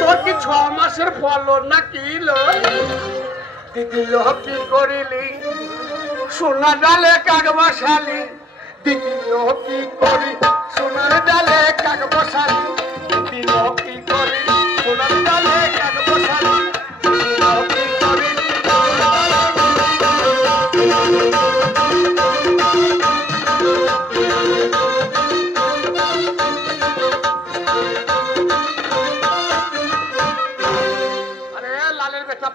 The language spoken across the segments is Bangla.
তোর কি 6 মাসের ফলন না কি লো? দিদি লো কি করিলি সোনা ডালে কাক বসালি? দিদি লো কি করি সোনার ডালে কাক বসালি? দিদি লো কি করি সোনার ডালে কাক বসালি? দিদি লো কি করি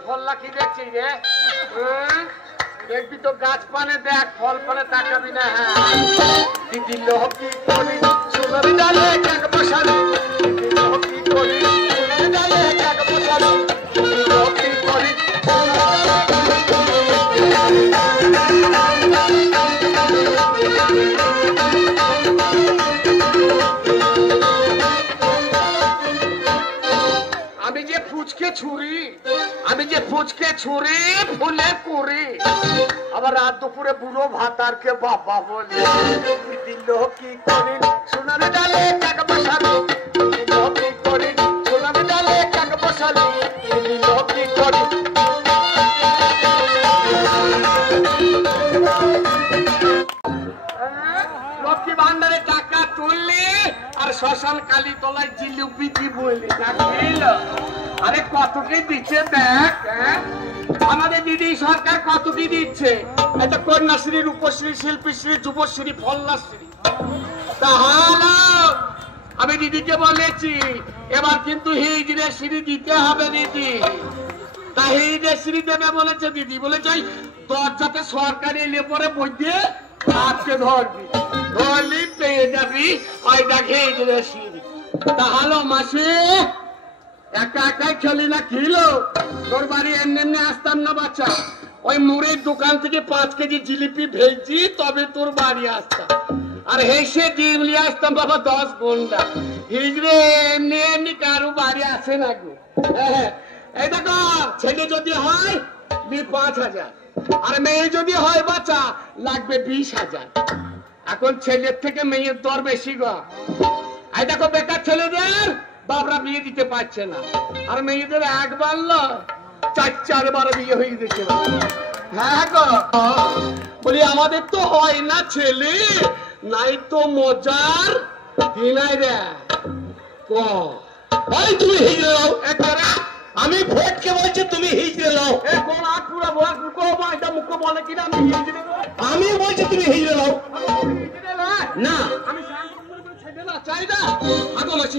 ফল কি দেখছিস রে? দেখবি তো গাছ পানে দেখ, ফল পানে তাকাবি না। দিদি লো কি করি সোনার ডালে কাক বসালি? দিদি লো কি করি সোনার ডালে কাক বসালি? দিদি লো কি করি আমি যে ফুচকে ছুরি, আমি যে ফুচকে ছুরি ফুলে কুড়ি, আবার রাত দুপুরে বুড়ো ভাতারকে বাবা বলি। দিল কি করি সোনার ডালে কাক বসালি? দিল কি করি সোনার ডালে কাক বসালি? দিল কি করি লক্ষ্মী ভান্ডারে টাকা তুললি আর শ্মশান কালী তলায় জিলিপি দি বলি না? আরে কত কি দিচ্ছে দেখ। আমাদের দিদি সরকার কত কি দিচ্ছে। এটা কন্যাশ্রী, রূপশ্রী, শিল্পীশ্রী, যুবশ্রী, ফলশ্রী। তাহলে আমি দিদিকে বলেছি এবার কিন্তু হিজড়ে শ্রী দিতে হবে দিদি। তা হিজড়ে শ্রী দেবে বলেছে দিদি। বলেছে দরজাতে সরকারি এলে পরে বই দিয়ে আজকে ধরবি, ধরলি পেয়ে যাবি ওই দেখে হিজড়ে শ্রী। তাহলে মাসি একা একাই খেলি না কিলো? তোর বাড়ি এমনি এমনি আসতাম না বাচ্চা। ওই মুড়ির দোকান থেকে 5 কেজি জিলিপি ভেজি তবে তোর বাড়ি আসতাম। আর হেসে ডিম নিয়ে আসতাম বাবা 10 ঘন্টা। হিজড়ে এমনি এমনি কারো বাড়ি আসে না গো। এই দেখো ছেলে যদি হয় 5,000, আর মেয়ে যদি হয় বাচ্চা লাগবে 20,000। এখন ছেলের থেকে মেয়ের দর বেশি গো। এই দেখো বেকার ছেলেদের বাবরা বিয়ে দিতে পারছে না, আর মেয়েদের একবার 4 বার বিয়ে হয়ে দিচ্ছে। হ্যাঁ গো বলি আমাদের তো হয় না ছেলে, নাই তো মজার দিনাই রে। তুমি হিজড়ে লাও একবারে। আমি ভোটকে বলছি তুমি হিজড়ে লাও। মুখ বলে কিনা আমি বলছি তুমি হিজড়ে লাও না। আমি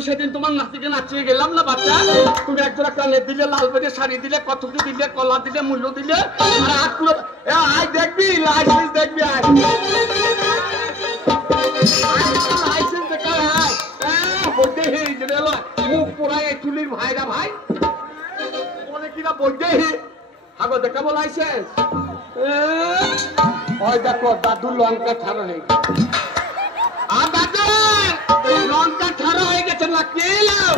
সেদিন তোমার নাতিকে নাচিয়ে গেলাম না বাচ্চা, তুমি একজোড়া কানের দিলে, লাল বেজে শাড়ি দিলে, কতকি দিলে, কলা দিলে, মূল্য দিলে, আর হাত পুরো আয় দেখবি লাইসেন্স দেখবি। আয় লাইসেন্স দেখা মুখ পোড়ায় চুলির ভাইরা ভাই বলে কিনা বলতে হাগো দেখাবো লাইসেন্স। ওই দেখো দাদু লঙ্কা ছাড়ো নেই। আর দাদু লঙ্কা ছাড়া হয়ে গেছে না কেলাম।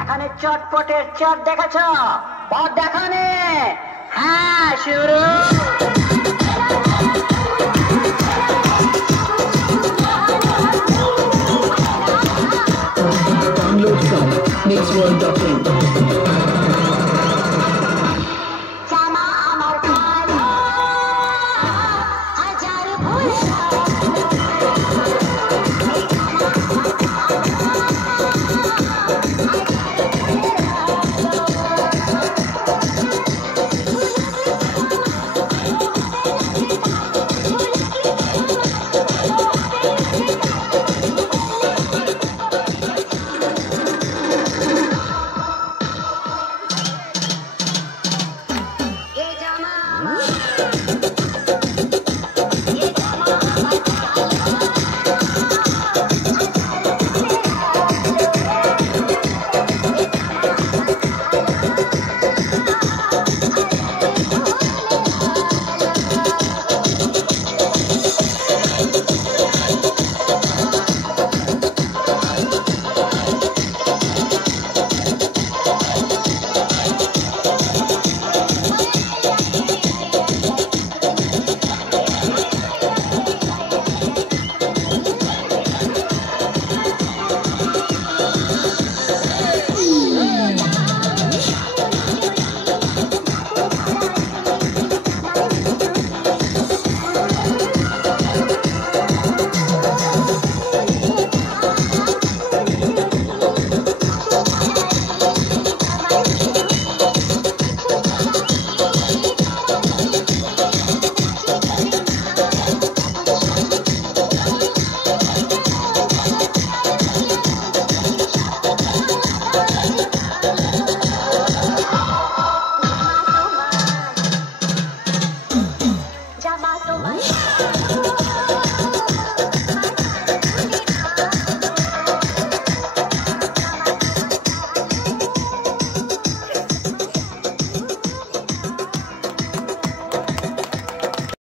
এখানে চটপটের চট দেখেছ? পট দেখানে। হ্যাঁ শুরু। Download from mixworld.in.